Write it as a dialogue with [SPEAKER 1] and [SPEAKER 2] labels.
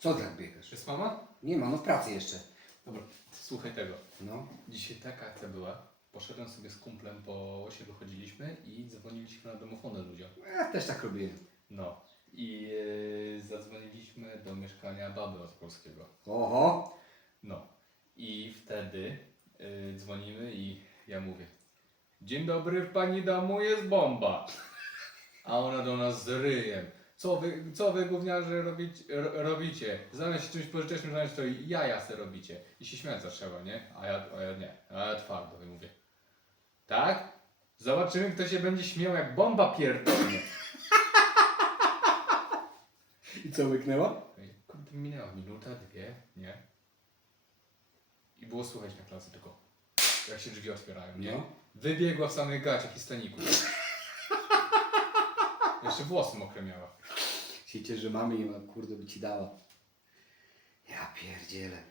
[SPEAKER 1] Co tak biegasz?
[SPEAKER 2] Jest mama?
[SPEAKER 1] Nie ma, no w pracy jeszcze.
[SPEAKER 2] Dobra, słuchaj tego.
[SPEAKER 1] No.
[SPEAKER 2] Dzisiaj taka akcja była. Poszedłem sobie z kumplem, po osiedlu chodziliśmy i dzwoniliśmy na domofony ludziom.
[SPEAKER 1] Ja też tak robiłem.
[SPEAKER 2] No. I yy, zadzwoniliśmy do mieszkania baby od polskiego.
[SPEAKER 1] Oho.
[SPEAKER 2] No. I wtedy yy, dzwonimy i ja mówię Dzień dobry, w pani domu jest bomba. A ona do nas z ryjem. Co wy, co wy gówniarze robić, ro, robicie? Zamiast się czymś pożytecznym zająć, to jaja se robicie. I się śmiać zaczęła, nie? A ja, a ja nie. A ja twardo i mówię. Tak? Zobaczymy, kto się będzie śmiał, jak bomba pierdolnie.
[SPEAKER 1] I co łyknęła?
[SPEAKER 2] Kurde, minęła minuta, dwie, nie? I było słuchać na klasy tylko, jak się drzwi otwierają, nie?
[SPEAKER 1] No.
[SPEAKER 2] Wybiegła w samych gaciach i staniku. Jeszcze włosy mokre miała.
[SPEAKER 1] Się cieszy, że mamy i ona kurde by ci dała. Ja pierdzielę.